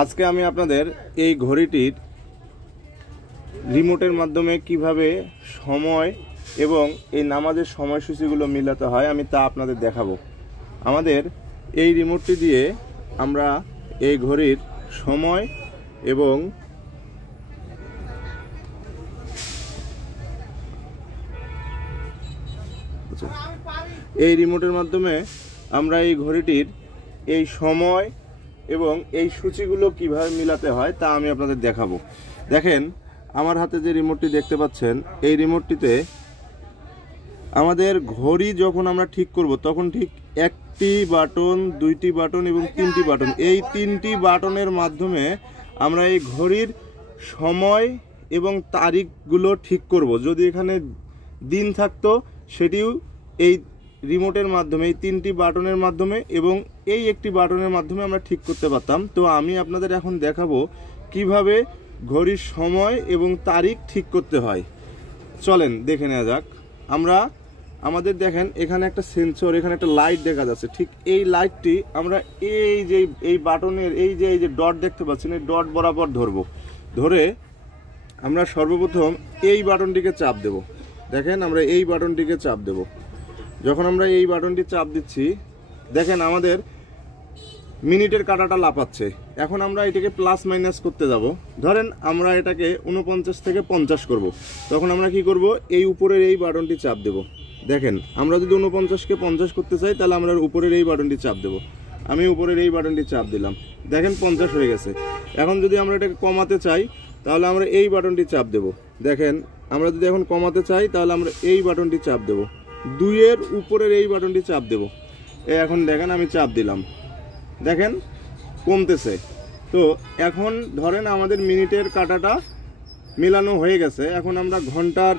আজকে আমি আপনাদের এই ঘড়িটির রিমোটের মাধ্যমে কিভাবে সময় এবং এই নামাজের সময়সূচিগুলো মিলাতে হয় আমি তা আপনাদের দেখাবো। আমাদের এই রিমোটটি দিয়ে আমরা এই ঘড়ির সময় এবং এই রিমোটের মাধ্যমে আমরা এই ঘড়িটির এই সময় এবং এই সূচিগুলো কিভাবে মিলাতে হয় তা আমি আপনাদের দেখাবো। দেখেন আমার হাতে যে রিমোটটি দেখতে পাচ্ছেন, এই রিমোটটিতে আমাদের ঘড়ি যখন আমরা ঠিক করব তখন ঠিক একটি বাটন, দুইটি বাটন এবং তিনটি বাটন, এই তিনটি বাটনের মাধ্যমে আমরা এই ঘড়ির সময় এবং তারিখগুলো ঠিক করব। যদি এখানে দিন থাকতো সেটিও এই রিমোটের মাধ্যমে, এই তিনটি বাটনের মাধ্যমে এবং এই একটি বাটনের মাধ্যমে আমরা ঠিক করতে পারতাম। তো আমি আপনাদের এখন দেখাবো কিভাবে ঘড়ির সময় এবং তারিখ ঠিক করতে হয়। চলেন দেখে নেওয়া যাক। আমাদের দেখেন এখানে একটা সেন্সর, এখানে একটা লাইট দেখা যাচ্ছে। ঠিক এই লাইটটি আমরা এই বাটনের এই যে ডট দেখতে পাচ্ছেন, এই ডট বরাবর ধরে আমরা সর্বপ্রথম এই বাটনটিকে চাপ দেব। দেখেন আমরা এই বাটনটিকে চাপ দেব। যখন আমরা এই বাটনটি চাপ দিচ্ছি দেখেন আমাদের মিনিটের কাঁটাটা লাফাচ্ছে। এখন আমরা এটাকে প্লাস মাইনাস করতে যাব। ধরেন আমরা এটাকে 49 থেকে 50 করব। তখন আমরা কি করব, এই উপরের এই বাটনটি চাপ দেব। দেখেন আমরা যদি 49কে 50 করতে চাই তাহলে আমরা উপরের এই বাটনটি চাপ দেব। আমি উপরের এই বাটনটি চাপ দিলাম, দেখেন 50 হয়ে গেছে। এখন যদি আমরা এটাকে কমাতে চাই তাহলে আমরা এই বাটনটি চাপ দেব। দেখেন আমরা যদি এখন কমাতে চাই তাহলে আমরা এই বাটনটি চাপ দেব, 2-এর উপরের এই বাটনটি চাপ দেব। এখন দেখেন আমি চাপ দিলাম, দেখেন কমতেছে। তো এখন ধরেন আমাদের মিনিটের কাঁটাটা মিলানো হয়ে গেছে। এখন আমরা ঘন্টার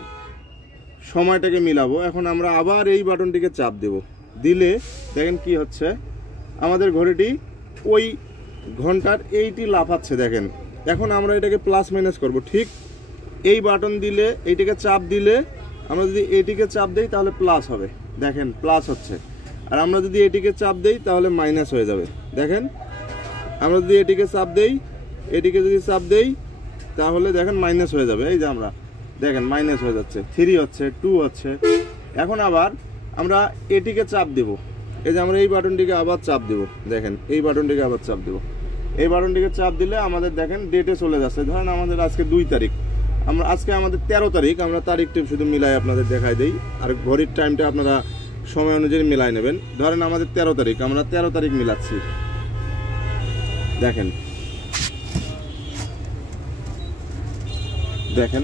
সময়টাকে মিলাবো। এখন আমরা আবার এই বাটনটিকে চাপ দেব। দিলে দেখেন কি হচ্ছে, আমাদের ঘড়িটি ওই ঘন্টার এইটি লাফাচ্ছে। দেখেন এখন আমরা এটাকে প্লাস মাইনাস করব। ঠিক এই বাটন দিলে, এইটাকে চাপ দিলে আমরা যদি এটিকে চাপ দেই তাহলে প্লাস হবে। দেখেন প্লাস হচ্ছে। আর আমরা যদি এটিকে চাপ দেই তাহলে মাইনাস হয়ে যাবে। দেখেন আমরা যদি এটিকে চাপ দেই, এটিকে যদি চাপ দেই তাহলে দেখেন মাইনাস হয়ে যাবে। এই যে আমরা দেখেন মাইনাস হয়ে যাচ্ছে, 3 হচ্ছে, 2 হচ্ছে। এখন আবার আমরা এটিকে চাপ দেব। এই যে আমরা এই বাটনটিকে আবার চাপ দেব। দেখেন এই বাটনটিকে আবার চাপ দেব। এই বাটনটিকে চাপ দিলে আমাদের দেখেন ডেটে চলে যাচ্ছে। ধরেন আমাদের আজকে 2 তারিখ, আজকে আমাদের 13 তারিখ। আমরা তারিখটা শুধু মিলাই আপনাদের দেখাই দেই, আর ঘড়ির টাইমটা আপনারা সময় অনুযায়ী মিলাই নেবেন। ধরেন আমাদের 13 তারিখ, আমরা 13 তারিখ মিলাচ্ছি। দেখেন দেখেন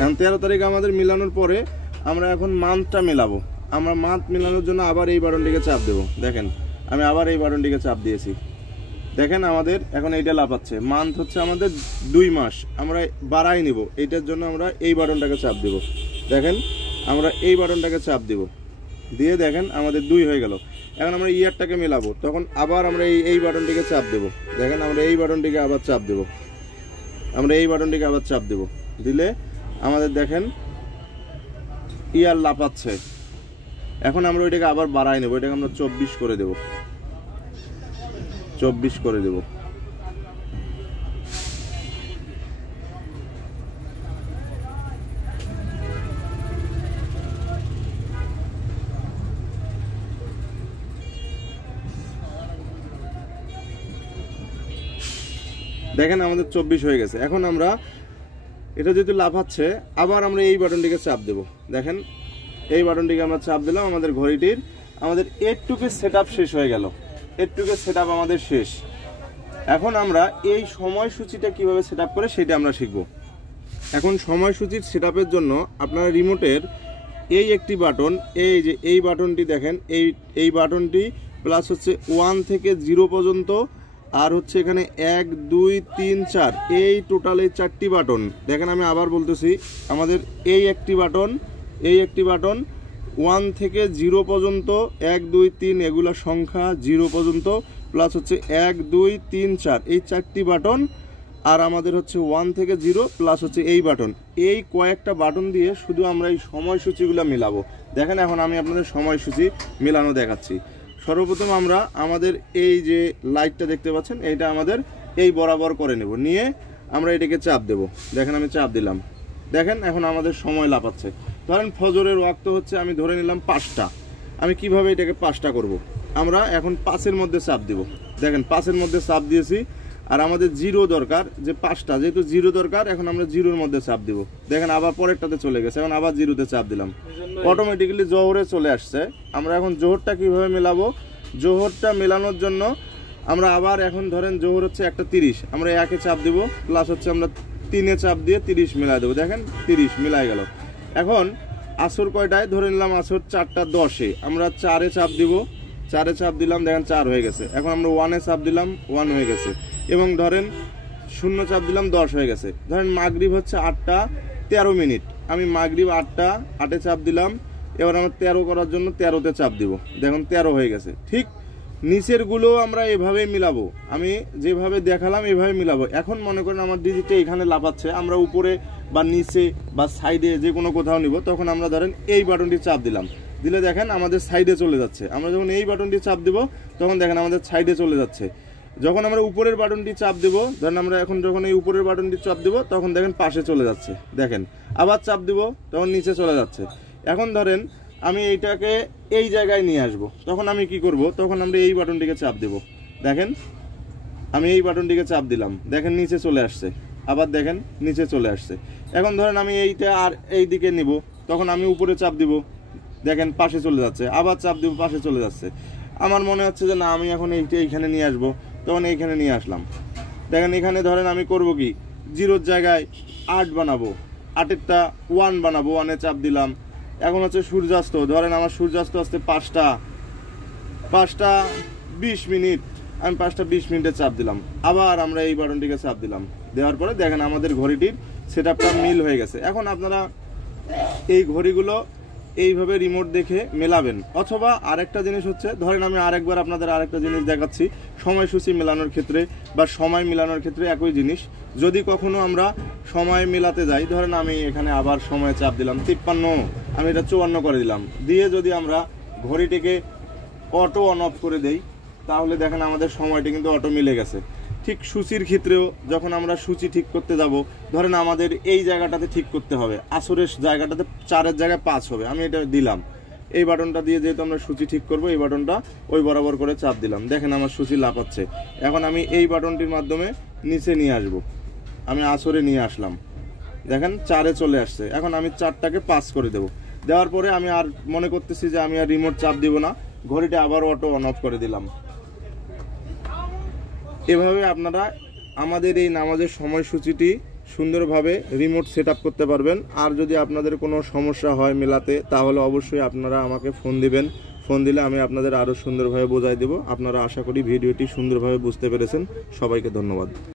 এখন 13 তারিখ আমাদের মিলানোর পরে আমরা এখন মান্থটা মেলাবো। আমরা মান্থ মেলানোর জন্য আবার এই বাটনটিকে চাপ দেব। দেখেন আমি আবার এই বাটনটিকে চাপ দিয়েছি। দেখেন আমাদের এখন এইটা লাফাচ্ছে। মান্থ হচ্ছে আমাদের 2 মাস, আমরা বাড়াই নিব। এইটার জন্য আমরা এই বাটনটাকে চাপ দেব। দেখেন আমরা এই বাটনটাকে চাপ দেব, দিয়ে দেখেন আমাদের 2 হয়ে গেল। এখন আমরা ইয়ারটাকে মেলাবো, তখন আবার আমরা এই বাটনটিকে চাপ দেব। দেখেন আমরা এই বাটনটিকে আবার চাপ দেব, আমরা এই বাটনটিকে আবার চাপ দেব। দিলে আমাদের দেখেন ইয়ার লাফাচ্ছে। এখন আমরা ওইটাকে আবার বাড়াই নেব, এটাকে আমরা 24 করে দেব, 24 করে দেব। দেখেন আমাদের 24 হয়ে গেছে। এখন আমরা এটা যেহেতু লাফাচ্ছে আবার আমরা এই বাটনটিকে চাপ দেব। দেখেন এই বাটনটিকে আমরা চাপ দিলাম, আমাদের ঘড়িটির আমাদের এটুকু সেটআপ শেষ হয়ে গেল। এটুকু সেটআপ আমাদের শেষ। এখন আমরা এই সময়সূচিটা কিভাবে সেটআপ করে সেটা আমরা শিখব। এখন সময়সূচির সেটআপের জন্য আপনারা রিমোটের এই একটি বাটন, এই যে এই বাটনটি দেখেন, এই বাটনটি প্লাস হচ্ছে 1 থেকে 0 পর্যন্ত, আর হচ্ছে এখানে 1 2 3 4, এই টোটাল এই 4টি বাটন। দেখেন আমি আবার বলতেছি, আমাদের এই একটি বাটন 1 থেকে 0 পর্যন্ত, 1 2 3 এগুলা সংখ্যা 0 পর্যন্ত, প্লাস হচ্ছে 1 2 3 4, এই 4টি বাটন আর আমাদের হচ্ছে 1 থেকে 0 প্লাস হচ্ছে এই বাটন, এই কয়েকটা বাটন দিয়ে শুধু আমরা এই সময়সূচিগুলো মিলাবো। দেখেন এখন আমি আপনাদের সময়সূচি মেলানো দেখাচ্ছি। সর্বপ্রথম আমরা আমাদের এই যে লাইটটা দেখতে পাচ্ছেন এইটা আমাদের এই বরাবর করে নেব, নিয়ে আমরা এটাকে চাপ দেব। দেখেন আমি চাপ দিলাম, দেখেন এখন আমাদের সময় লাপাচ্ছে। ধরেন ফজরের ওয়াক্ত হচ্ছে আমি ধরে নিলাম 5টা, আমি কিভাবে এটাকে 5টা করব, আমরা এখন 5-এর মধ্যে চাপ দিব। দেখেন 5-এর মধ্যে চাপ দিয়েছি, আর আমাদের 0 দরকার, যে 5টা যেহেতু 0 দরকার, এখন আমরা 0-এর মধ্যে চাপ দিব। দেখেন আবার পরেরটাতে চলে গেছে, এখন আবার 0-তে চাপ দিলাম, অটোমেটিক্যালি জোহরে চলে আসছে। আমরা এখন জোহরটা কিভাবে মেলাবো, জোহরটা মেলানোর জন্য আমরা আবার এখন ধরেন জোহর হচ্ছে 1:30, আমরা 1-এ চাপ দিব, প্লাস হচ্ছে আমরা 3-এ চাপ দিয়ে 30 মিলাই দেবো। দেখেন 30 মিলাই গেল। এখন আসর কয়টায়, ধরে নিলাম আসর 4:10-এ, আমরা 4-এ চাপ দিব, 4-এ চাপ দিলাম, দেখেন 4 হয়ে গেছে। এখন আমরা 1-এ চাপ দিলাম, 1 হয়ে গেছে। এবং ধরেন 0 চাপ দিলাম, 10 হয়ে গেছে। ধরেন মাগরিব হচ্ছে 8:13, আমি মাগরিব 8:08-এ চাপ দিলাম, এবার আমরা 13 করার জন্য 13-তে চাপ দিব, দেখুন 13 হয়ে গেছে। ঠিক নিচের গুলো আমরা এভাবেই মিলাবো, আমি যেভাবে দেখালাম এভাবে মিলাবো। এখন মনে করেন আমার ডিজিটটা এখানে লাফাচ্ছে, আমরা উপরে বা নিচে বা সাইডে যে কোনো কোথাও নিব, তখন আমরা ধরেন এই বাটনটি চাপ দিলাম, দিলে দেখেন আমাদের সাইডে চলে যাচ্ছে। আমরা যখন এই বাটনটি চাপ দেব তখন দেখেন আমাদের সাইডে চলে যাচ্ছে। যখন আমরা উপরের বাটনটি চাপ দেব, ধরেন আমরা এখন যখন এই উপরের বাটনটি চাপ দেব তখন দেখেন পাশে চলে যাচ্ছে। দেখেন আবার চাপ দেব তখন নিচে চলে যাচ্ছে। এখন ধরেন আমি এইটাকে এই জায়গায় নিয়ে আসব, তখন আমি কি করব, তখন আমরা এই বাটনটিকে চাপ দেব। দেখেন আমি এই বাটনটিকে চাপ দিলাম, দেখেন নিচে চলে আসছে, আবার দেখেন নিচে চলে আসছে। এখন ধরেন আমি এইটা আর এই দিকে নিব, তখন আমি উপরে চাপ দিব, দেখেন পাশে চলে যাচ্ছে, আবার চাপ দিব, পাশে চলে যাচ্ছে। আমার মনে হচ্ছে যে না আমি এখন এইটা এইখানে নিয়ে আসবো, তখন এইখানে নিয়ে আসলাম। দেখেন এখানে ধরেন আমি করব কি, 0-এর জায়গায় 8 বানাবো, 8-এরটা 1 বানাবো, 1-এ চাপ দিলাম। এখন হচ্ছে সূর্যাস্ত, ধরেন আমার সূর্যাস্ত আসতে 5:20, আমি 5:20 চাপ দিলাম, আবার আমরা এই বাটনটিকে চাপ দিলাম, দেওয়ার পরে দেখেন আমাদের ঘড়িটির সেটআপটা মিল হয়ে গেছে। এখন আপনারা এই ঘড়িগুলো এইভাবে রিমোট দেখে মেলাবেন। অথবা আরেকটা জিনিস হচ্ছে, ধরেন আমি আরেকবার আপনাদের আরেকটা জিনিস দেখাচ্ছি, সময়সূচি মেলানোর ক্ষেত্রে বা সময় মেলানোর ক্ষেত্রে একই জিনিস। যদি কখনো আমরা সময় মেলাতে যাই, ধরেন আমি এখানে আবার সময় চাপ দিলাম 53, আমি এটা 54 করে দিলাম, দিয়ে যদি আমরা ঘড়িটিকে অটো অন অফ করে দেই, তাহলে দেখেন আমাদের সময়টি কিন্তু অটো মিলে গেছে। ঠিক সূচির ক্ষেত্রেও যখন আমরা সূচি ঠিক করতে যাব, ধরেন আমাদের এই জায়গাটাতে ঠিক করতে হবে, আসরের জায়গাটাতে 4-এর জায়গায় 5 হবে, আমি এটা দিলাম, এই বাটনটা দিয়ে যেহেতু আমরা সূচি ঠিক করব, এই বাটনটা ওই বরাবর করে চাপ দিলাম, দেখেন আমার সূচি লাফাচ্ছে। এখন আমি এই বাটনটির মাধ্যমে নিচে নিয়ে আসব, আমি আসরে নিয়ে আসলাম, দেখেন 4-এ চলে আসছে। এখন আমি 4টাকে 5 করে দেব, দেওয়ার পরে আমি আর মনে করতেছি যে আমি আর রিমোট চাপ দিব না, ঘড়িটা আবার অটো অন অফ করে দিলাম। এভাবে আপনারা আমাদের এই নামাজের সময়সূচিটি সুন্দরভাবে রিমোট সেট আপ করতে পারবেন। আর যদি আপনাদের কোনো সমস্যা হয় মেলাতে, তাহলে অবশ্যই আপনারা আমাকে ফোন দিবেন, ফোন দিলে আমি আপনাদের আরও সুন্দরভাবে বোঝাই দেব। আপনারা আশা করি ভিডিওটি সুন্দরভাবে বুঝতে পেরেছেন। সবাইকে ধন্যবাদ।